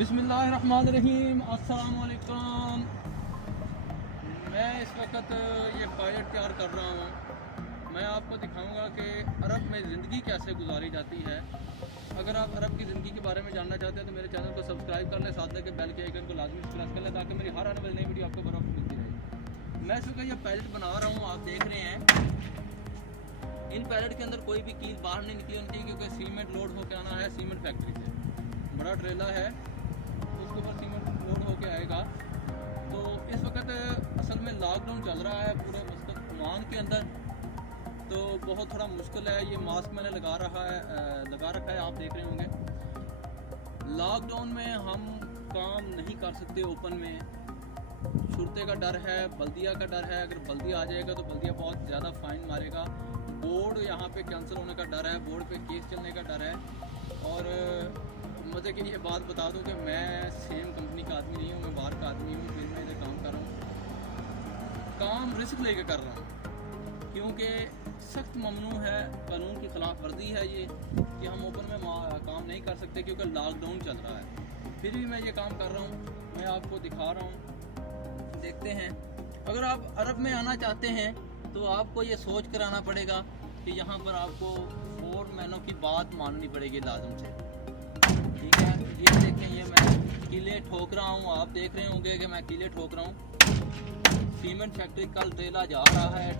बिस्मिल्लाहिर्रहमानिर्रहीम। अस्सलाम वालेकुम। मैं इस वक्त ये पायलट तैयार कर रहा हूँ। मैं आपको दिखाऊंगा कि अरब में ज़िंदगी कैसे गुजारी जाती है। अगर आप अरब की ज़िंदगी के बारे में जानना चाहते हैं तो मेरे चैनल को सब्सक्राइब कर लें, साथ में बेल के आइकन को लाजमी प्रेस कर लें ताकि मेरी हर आने वाली नई वीडियो आपको बराबर मिलती रहे। मैं इस वक्त ये पायलट बना रहा हूँ, आप देख रहे हैं। इन पायलट के अंदर कोई भी कील बाहर नहीं निकली होनी चाहिए क्योंकि सीमेंट लोड होकर आना है सीमेंट फैक्ट्री से। बड़ा ट्रेला है, उसके ऊपर सीमेंट लोड होके आएगा। तो इस वक्त असल में लॉकडाउन चल रहा है पूरे मस्कत ओमान के अंदर, तो बहुत थोड़ा मुश्किल है। ये मास्क मैंने लगा रखा है, आप देख रहे होंगे। लॉकडाउन में हम काम नहीं कर सकते ओपन में। शुरते का डर है, बल्दिया का डर है। अगर बल्दिया आ जाएगा तो बल्दिया बहुत ज़्यादा फाइन मारेगा। बोर्ड यहाँ पे कैंसिल होने का डर है, बोर्ड पे केस चलने का डर है। और मज़े की ये बात बता दूं कि मैं सेम कंपनी का आदमी नहीं हूँ, मैं बाहर का आदमी हूँ, फिर मैं इधर काम कर रहा हूँ। काम रिस्क लेके कर रहा हूँ क्योंकि सख्त ममनू है, कानून की खिलाफ वर्जी है ये कि हम ओपन में काम नहीं कर सकते क्योंकि लॉकडाउन चल रहा है। फिर भी मैं ये काम कर रहा हूँ, मैं आपको दिखा रहा हूँ, देखते हैं। अगर आप अरब में आना चाहते हैं तो आपको ये सोच कर आना पड़ेगा कि यहाँ पर आपको 4 महीनों की बात माननी पड़ेगी लाजम से, ठीक है। ये देखें, ये मैं कीले ठोक रहा हूँ, आप देख रहे होंगे कि मैं कीले ठोक रहा हूँ। सीमेंट फैक्ट्री कल ट्रेला जा रहा है,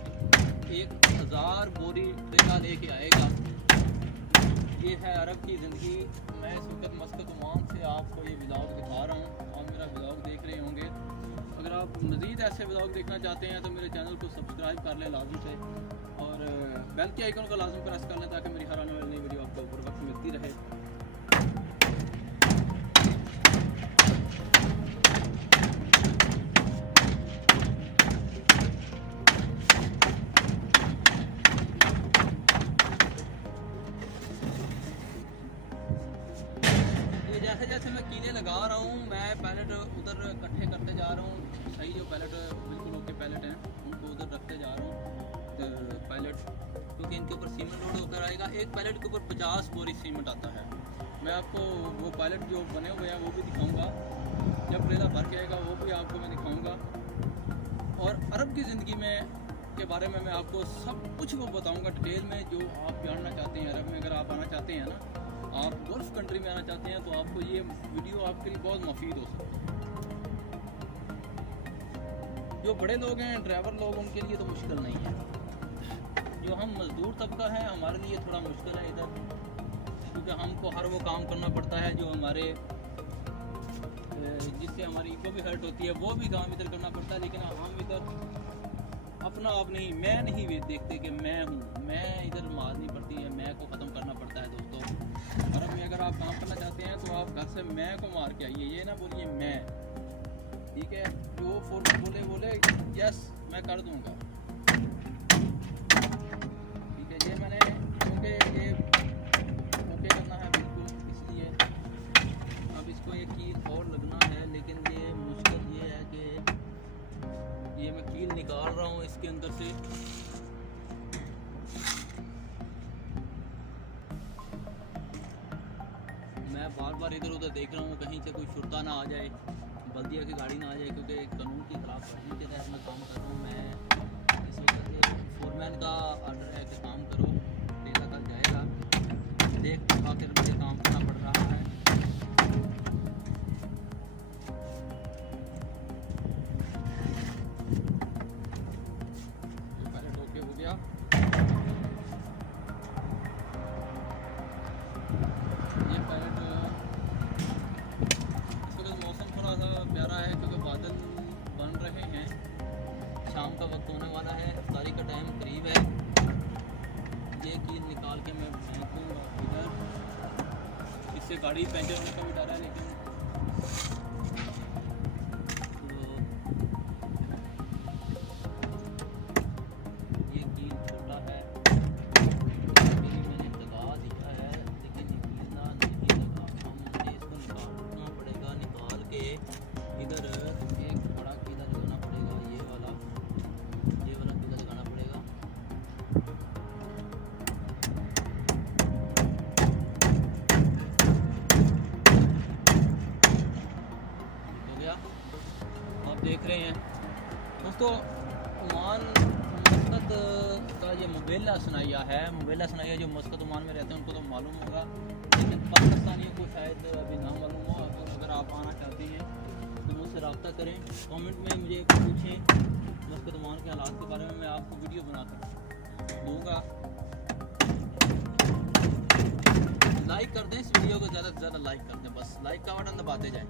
1000 बोरी ट्रेला लेके आएगा। ये है अरब की ज़िंदगी। मैं इस वक्त मस्कत ओमान से आपको ये व्लॉग दिखा रहा हूँ, आप मेरा व्लॉग देख रहे होंगे। अगर आप मज़ीद ऐसे व्लॉग देखना चाहते हैं तो मेरे चैनल को सब्सक्राइब कर लें लाजम से, और बेल के आइकन को लाजम प्रेस कर लें ताकि मेरी हर आने वाली नई वीडियो आपको ऊपर वक्त मिलती रहे। जैसे जैसे मैं कीले लगा रहा हूँ, मैं पैलेट उधर इकट्ठे करते जा रहा हूँ। सही जो पैलेट बिल्कुल ओके पैलेट हैं उनको उधर रखते जा रहा हूँ। तो पैलेट क्योंकि इनके ऊपर सीमेंट लोड होकर आएगा। एक पैलेट के ऊपर 50 बोरी सीमेंट आता है। मैं आपको वो पैलेट जो बने हुए हैं वो भी दिखाऊँगा, जब ट्रेला भर के आएगा वो भी आपको मैं दिखाऊँगा। और अरब की ज़िंदगी में के बारे में मैं आपको सब कुछ वो बताऊँगा डिटेल में, जो आप जानना चाहते हैं। अरब में अगर आप आना चाहते हैं ना, आप गल्फ कंट्री में आना चाहते हैं तो आपको ये वीडियो आपके लिए बहुत मुफीद हो सकती है। जो बड़े लोग हैं, ड्राइवर लोग, उनके लिए तो मुश्किल नहीं है। जो हम मजदूर तबका है, हमारे लिए थोड़ा मुश्किल है इधर, क्योंकि हमको हर वो काम करना पड़ता है जो हमारे जिससे हमारी ईगो भी हर्ट होती है, वो भी काम इधर करना पड़ता है। लेकिन हम इधर अपना आप नहीं, मैं नहीं देखते कि मैं हूँ, मैं इधर मारनी पड़ती है, मैं को ख़त्म करना पड़ता है दोस्तों। अरब में अगर आप काम करना चाहते हैं तो आप घर से मैं को मार के आइए, ये ना बोलिए मैं, ठीक है। जो फोन बोले यस मैं कर दूंगा, ठीक है। ये मैंने क्योंकि ये ओके करना है बिल्कुल, इसलिए अब इसको एक कील और लगना है। लेकिन ये मुश्किल ये है कि ये मैं कील निकाल रहा हूँ इसके अंदर से। मैं बार बार इधर उधर देख रहा हूँ कहीं से कोई शुरता ना आ जाए, बल्दिया की गाड़ी ना आ जाए, क्योंकि कानून की खिलाफ वर्जी के तहत मैं काम कर रहा हूँ। मैं इस वक्त फोरमैन का ऑर्डर है कि काम करो, ट्रेला कल जाएगा। देख आखिर मुझे काम करना पड़ रहा है। पैलेट ओके हो गया। ये पैलेट इस वक्त मौसम थोड़ा सा प्यारा है क्योंकि बादल बन रहे हैं। शाम का वक्त होने वाला है, इफ्तारी का टाइम करीब है। ये कील निकाल के मैं फेंकूँगा इधर, इससे गाड़ी पंचर होने का भी डर है। लेकिन ये कील छोटा है, मैंने लगा दिया है, लेकिन निकलना नहीं लगा। मुझे इसको निकालना पड़ेगा, निकाल के इधर एक बड़ा कीला लगाना पड़ेगा, ये वाला कीला लगाना पड़ेगा। दोस्तों ओमान मस्कत का ये मुबेला सनाइया है, मुबेला सनाइया जो मस्कत ओमान में रहते हैं उनको तो मालूम होगा, लेकिन पाकिस्तानियों को शायद अभी ना मालूम हो। तो अगर आप आना चाहते हैं तो मुझसे रब्ता करें, कमेंट में मुझे पूछें मस्कत ओमान के हालात के बारे में, मैं आपको वीडियो बनाकर दूँगा। लाइक कर दें इस वीडियो को, ज़्यादा से ज़्यादा लाइक कर दें, बस लाइक का बटन दबाते जाएं।